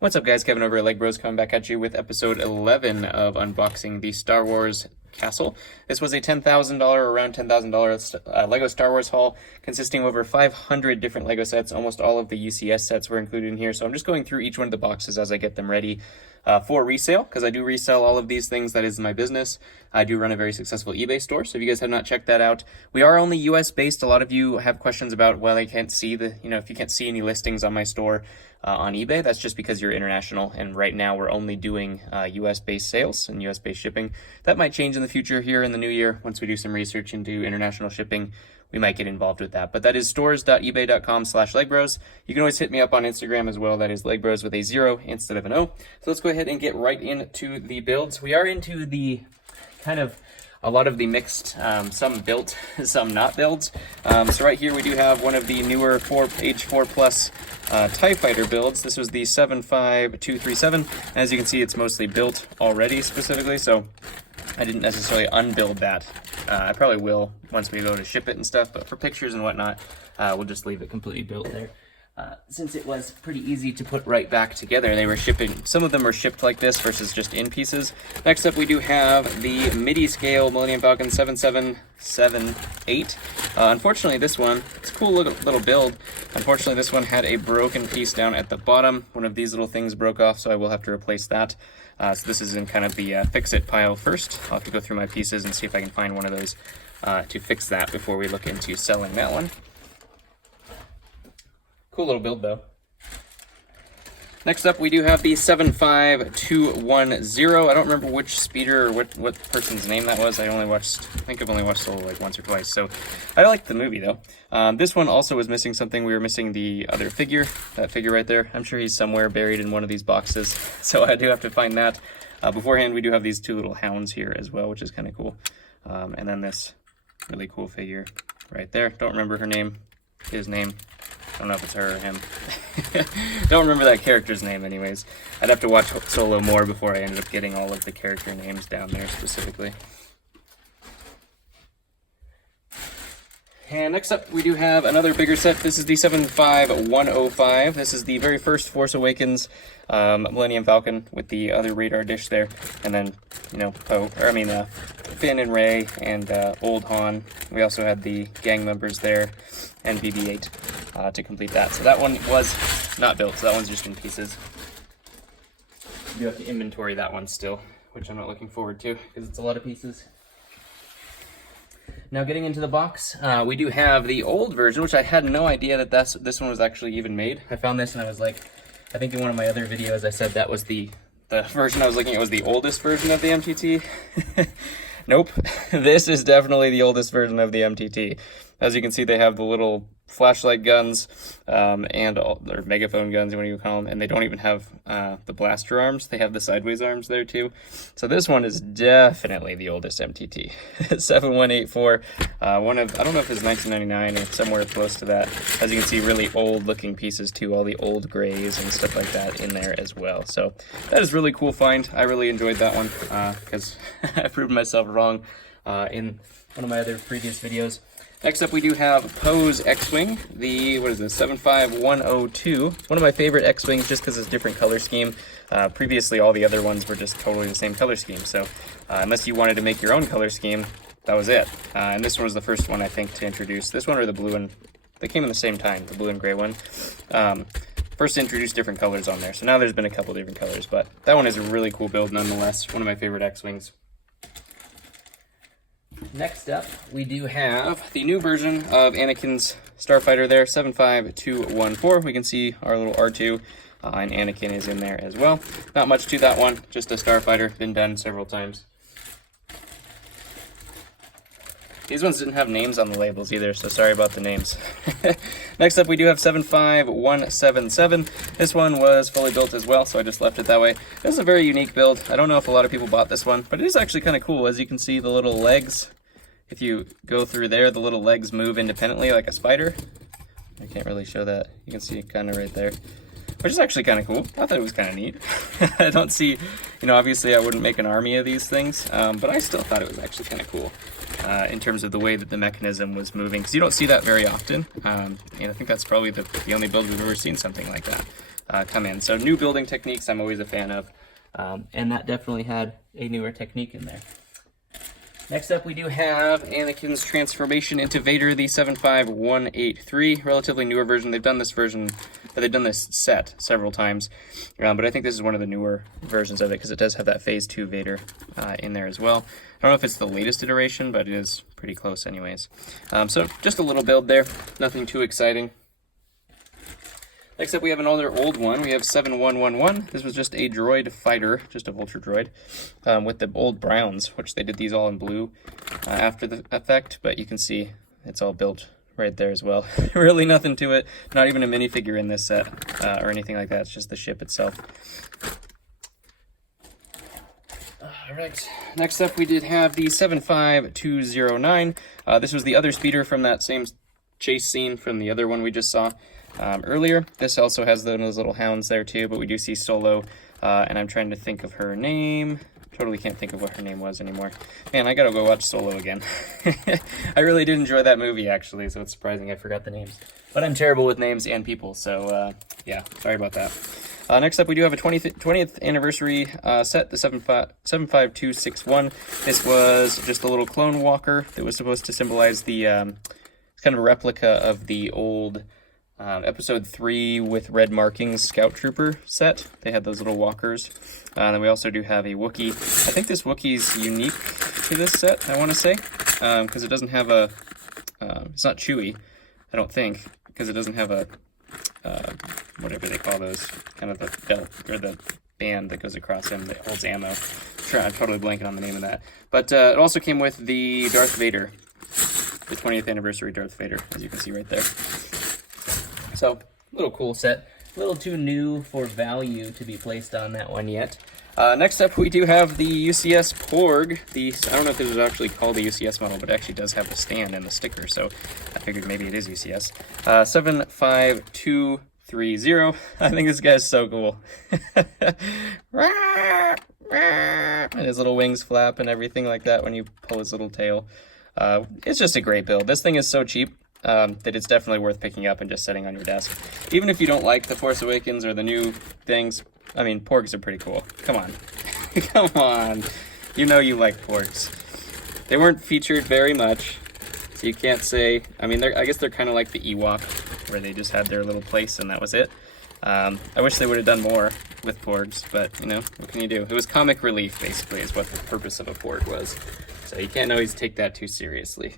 What's up, guys? Kevin over at LEGbrOs coming back at you with episode 11 of unboxing the Star Wars castle. This was a $10,000, around $10,000 LEGO Star Wars haul consisting of over 500 different LEGO sets. Almost all of the UCS sets were included in here, so I'm just going through each one of the boxes as I get them ready for resale, because I do resell all of these things. That is my business. I do run a very successful eBay store, so if you guys have not checked that out, we are only US based. A lot of you have questions about, well, I can't see if you can't see any listings on my store on eBay. That's just because you're international, and right now we're only doing US based sales and US based shipping. That might change in the future here in the new year. Once we do some research into international shipping, we might get involved with that. But that is stores.ebay.com/LEGbrOs. You can always hit me up on Instagram as well. That is LEGbrOs with a 0 instead of an O. So let's go ahead and get right into the builds. We are into the kind of a lot of the mixed, some built, some not builds. So right here we do have one of the newer age 4 plus TIE Fighter builds. This was the 75237. As you can see, it's mostly built already specifically, so I didn't necessarily unbuild that. I probably will once we go to ship it and stuff, but for pictures and whatnot, we'll just leave it completely built there. Since it was pretty easy to put right back together, they were shipping, some of them were shipped like this versus just in pieces. Next up, we do have the MIDI scale Millennium Falcon 7778. Unfortunately, this one, it's a cool little build. Unfortunately, this one had a broken piece down at the bottom. One of these little things broke off, so I will have to replace that. So this is in kind of the fix-it pile first. I'll have to go through my pieces and see if I can find one of those to fix that before we look into selling that one. Cool little build, though. Next up, we do have the 75210. I don't remember which speeder or what person's name that was. I think I've only watched Solo like once or twice, so I liked the movie, though. This one also was missing something. We were missing the other figure, that figure right there. I'm sure he's somewhere buried in one of these boxes, so I do have to find that. Beforehand, we do have these two little hounds here as well, which is kind of cool. And then this really cool figure right there. Don't remember her name, his name. I don't know if it's her or him. Don't remember that character's name anyways. I'd have to watch Solo more before I ended up getting all of the character names down there specifically. And next up, we do have another bigger set. This is the 75105. This is the very first Force Awakens Millennium Falcon with the other radar dish there. And then, Finn and Rey and Old Han. We also had the gang members there and BB-8 to complete that. So that one was not built, so that one's just in pieces. You do have to inventory that one still, which I'm not looking forward to because it's a lot of pieces. Now getting into the box, we do have the old version, which I had no idea that this one was actually even made. I found this and I was like, I think in one of my other videos I said that was the version I was looking at was the oldest version of the MTT. Nope, this is definitely the oldest version of the MTT. As you can see, they have the little flashlight guns and or megaphone guns, what do you call them, and they don't even have the blaster arms. They have the sideways arms there too. So this one is definitely the oldest MTT. 7184, I don't know if it's 1999 or somewhere close to that. As you can see, really old looking pieces too, all the old grays and stuff like that in there as well. So that is really cool find. I really enjoyed that one because I proved myself wrong in one of my other previous videos. Next up, we do have Poe's X-Wing, the, 75102. It's one of my favorite X-Wings just because it's a different color scheme. Previously, all the other ones were just totally the same color scheme, so unless you wanted to make your own color scheme, that was it. And this one was the first one, I think, to introduce. This one or the blue one, they came in the same time, the blue and gray one. First to introduce different colors on there, so now there's been a couple different colors, but that one is a really cool build nonetheless. One of my favorite X-Wings. Next up, we do have the new version of Anakin's Starfighter there, 75214. We can see our little R2, and Anakin is in there as well. Not much to that one, just a Starfighter, been done several times. These ones didn't have names on the labels either, so sorry about the names. Next up, we do have 75177. This one was fully built as well, so I just left it that way. This is a very unique build. I don't know if a lot of people bought this one, but it is actually kind of cool. As you can see, the little legs, if you go through there, the little legs move independently like a spider. I can't really show that. You can see it kind of right there, which is actually kind of cool. I thought it was kind of neat. I don't see, obviously I wouldn't make an army of these things, but I still thought it was actually kind of cool. In terms of the way that the mechanism was moving, because you don't see that very often, and I think that's probably the only build we've ever seen something like that. come in. So new building techniques I'm always a fan of. And that definitely had a newer technique in there. Next up, we do have Anakin's transformation into Vader, the 75183, relatively newer version. They've done this set several times, but I think this is one of the newer versions of it because it does have that Phase 2 Vader in there as well. I don't know if it's the latest iteration, but it is pretty close anyways. So just a little build there, nothing too exciting. Next up, we have another old one. We have 7111. This was just a droid fighter, just a vulture droid, with the old Browns, which they did these all in blue after the effect, but you can see it's all built right there as well. Really nothing to it, not even a minifigure in this set or anything like that. It's just the ship itself. All right, next up we did have the 75209. This was the other speeder from that same chase scene from the other one we just saw earlier. This also has those little hounds there too, but we do see Solo, and I'm trying to think of her name. Totally can't think of what her name was anymore. Man, I gotta go watch Solo again. I really did enjoy that movie, actually, so it's surprising I forgot the names. But I'm terrible with names and people, so yeah, sorry about that. Next up, we do have a 20th anniversary set, the 75261. This was just a little clone walker that was supposed to symbolize the kind of a replica of the old Episode 3 with red markings Scout Trooper set. They had those little walkers. And then we also do have a Wookiee. I think this Wookiee's unique to this set, I want to say, because it doesn't have a... it's not Chewie, I don't think, because it doesn't have a... whatever they call those, kind of the belt, or the band that goes across him that holds ammo. I'm totally blanking on the name of that. But it also came with the Darth Vader, the 20th anniversary Darth Vader, as you can see right there. So, little cool set. A little too new for value to be placed on that one yet. Next up, we do have the UCS Porg. I don't know if this is actually called the UCS model, but it actually does have the stand and the sticker, so I figured maybe it is UCS. 75230. I think this guy's so cool. And his little wings flap and everything like that when you pull his little tail. It's just a great build. This thing is so cheap that it's definitely worth picking up and just setting on your desk. Even if you don't like the Force Awakens or the new things, I mean, Porgs are pretty cool. Come on. Come on. You know you like Porgs. They weren't featured very much, so you can't say... I mean, I guess they're kind of like the Ewok, where they just had their little place and that was it. I wish they would have done more with Porgs, but, you know, what can you do? It was comic relief, basically, is what the purpose of a Porg was. So you can't always take that too seriously.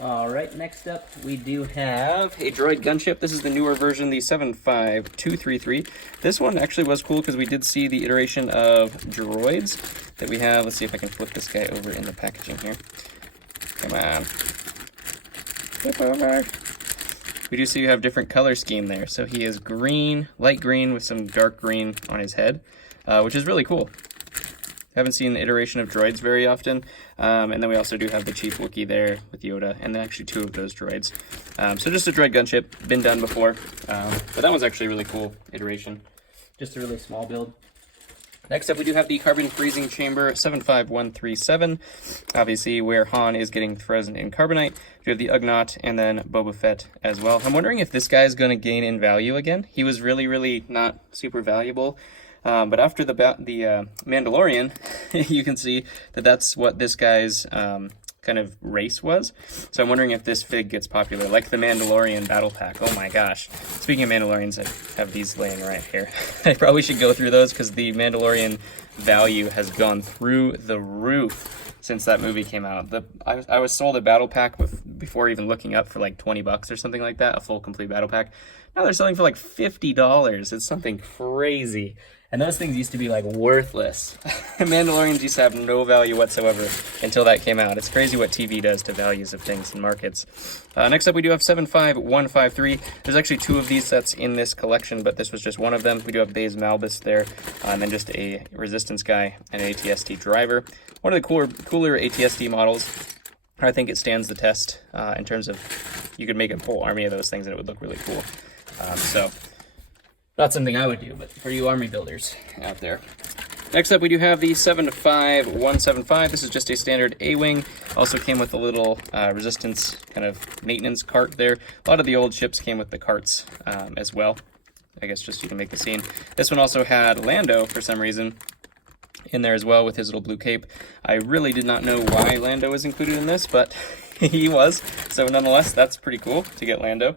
Alright, next up we do have a droid gunship. This is the newer version, the 75233. This one actually was cool because we did see the iteration of droids that we have. Let's see if I can flip this guy over in the packaging here. Come on. Flip over. We do see you have different color scheme there. So he is green, light green with some dark green on his head, which is really cool. Haven't seen the iteration of droids very often. And then we also do have the Chief Wookiee there with Yoda, and then actually two of those droids. So just a droid gunship, been done before. But that was actually a really cool iteration. Just a really small build. Next up, we do have the Carbon Freezing Chamber 75137. Obviously, where Han is getting frozen in carbonite. We have the Ugnaught and then Boba Fett as well. I'm wondering if this guy is going to gain in value again. He was really, really not super valuable. But after the Mandalorian, you can see that that's what this guy's kind of race was. So I'm wondering if this fig gets popular, like the Mandalorian battle pack. Oh my gosh. Speaking of Mandalorians, I have these laying right here. I probably should go through those because the Mandalorian value has gone through the roof since that movie came out. I was sold a battle pack before even looking up for like $20 or something like that, a full complete battle pack. Now they're selling for like $50. It's something crazy. And those things used to be like worthless. Mandalorians used to have no value whatsoever until that came out. It's crazy what TV does to values of things in markets. Next up, we do have 75153. There's actually two of these sets in this collection, but this was just one of them. We do have Baze Malbus there, and then just a Resistance guy and an AT-ST driver. One of the cooler AT-ST models. I think it stands the test in terms of you could make a whole army of those things and it would look really cool. So, not something I would do, but for you army builders out there. Next up, we do have the 75175. This is just a standard A-Wing. Also came with a little Resistance kind of maintenance cart there. A lot of the old ships came with the carts as well. I guess just so you can make the scene. This one also had Lando for some reason in there as well with his little blue cape. I really did not know why Lando was included in this, but he was. So nonetheless, that's pretty cool to get Lando.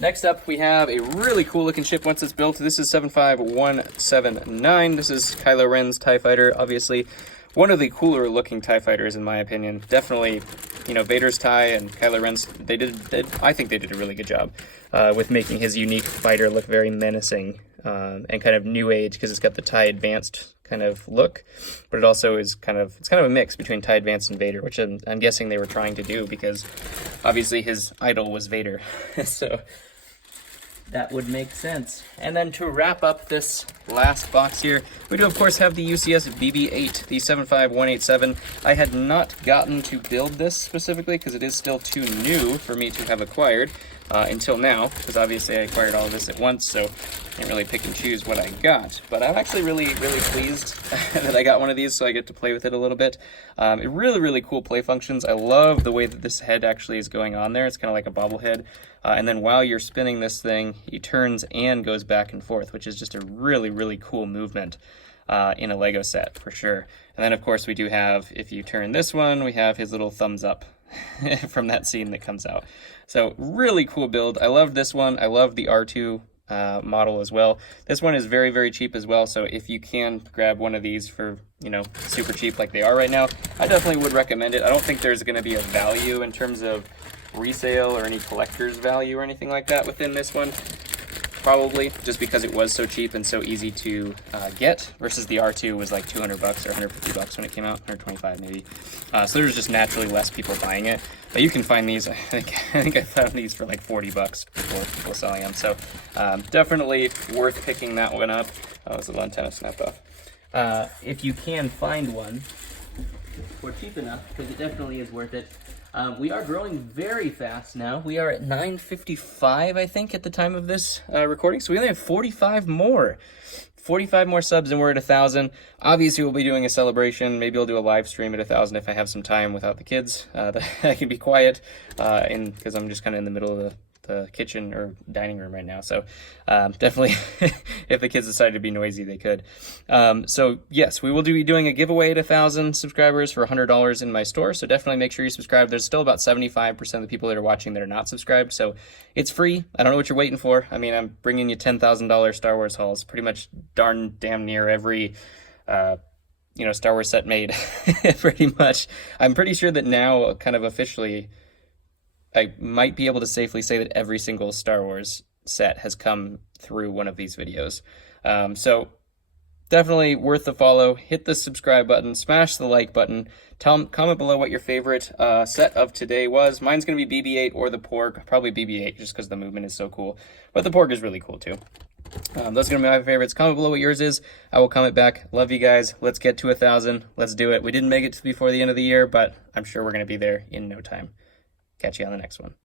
Next up, we have a really cool looking ship once it's built. This is 75179. This is Kylo Ren's TIE Fighter, obviously. One of the cooler looking TIE Fighters, in my opinion. Definitely, you know, Vader's TIE and Kylo Ren's, I think they did a really good job with making his unique fighter look very menacing and kind of new age, because it's got the TIE Advanced kind of look, but it also is it's kind of a mix between TIE Advanced and Vader, which I'm guessing they were trying to do because obviously his idol was Vader. So that would make sense. And then to wrap up this last box here, we do of course have the UCS BB-8, the 75187. I had not gotten to build this specifically because it is still too new for me to have acquired until now, because obviously I acquired all of this at once, so I can't really pick and choose what I got. But I'm actually really pleased that I got one of these, so I get to play with it a little bit. It really cool play functions. I love the way that this head actually is going on there. It's kind of like a bobblehead. And then while you're spinning this thing, he turns and goes back and forth, which is just a really cool movement in a Lego set for sure. And then of course we do have, if you turn this one, we have his little thumbs up from that scene that comes out. So really cool build. I love this one. I love the R2 model as well. This one is very cheap as well, so if you can grab one of these for, you know, super cheap like they are right now, I definitely would recommend it. I don't think there's going to be a value in terms of resale or any collector's value or anything like that within this one, probably just because it was so cheap and so easy to get, versus the R2 was like 200 bucks or 150 bucks when it came out, 125 maybe. So there's just naturally less people buying it, but you can find these. I think I found these for like 40 bucks before selling them, so definitely worth picking that one up. Oh, it's a little antenna snap off. If you can find one for cheap enough, because it definitely is worth it. We are growing very fast now. We are at 955, I think, at the time of this recording. So we only have 45 more. 45 more subs and we're at 1,000. Obviously, we'll be doing a celebration. Maybe I'll do a live stream at 1,000 if I have some time without the kids. I can be quiet because I'm just kind of in the middle of the kitchen or dining room right now, so definitely if the kids decided to be noisy, they could. So yes, we will be doing a giveaway at 1,000 subscribers for $100 in my store, so definitely make sure you subscribe. There's still about 75% of the people that are watching that are not subscribed, so it's free. I don't know what you're waiting for. I mean, I'm bringing you $10,000 Star Wars hauls, pretty much damn near every you know, Star Wars set made. Pretty much. I'm pretty sure that now, kind of officially, I might be able to safely say that every single Star Wars set has come through one of these videos. So definitely worth the follow. Hit the subscribe button, smash the like button, comment below what your favorite set of today was. Mine's going to be BB-8 or the Porg, probably BB-8 just because the movement is so cool, but the Porg is really cool too. Those are going to be my favorites. Comment below what yours is. I will comment back. Love you guys. Let's get to 1,000. Let's do it. We didn't make it before the end of the year, but I'm sure we're going to be there in no time. Catch you on the next one.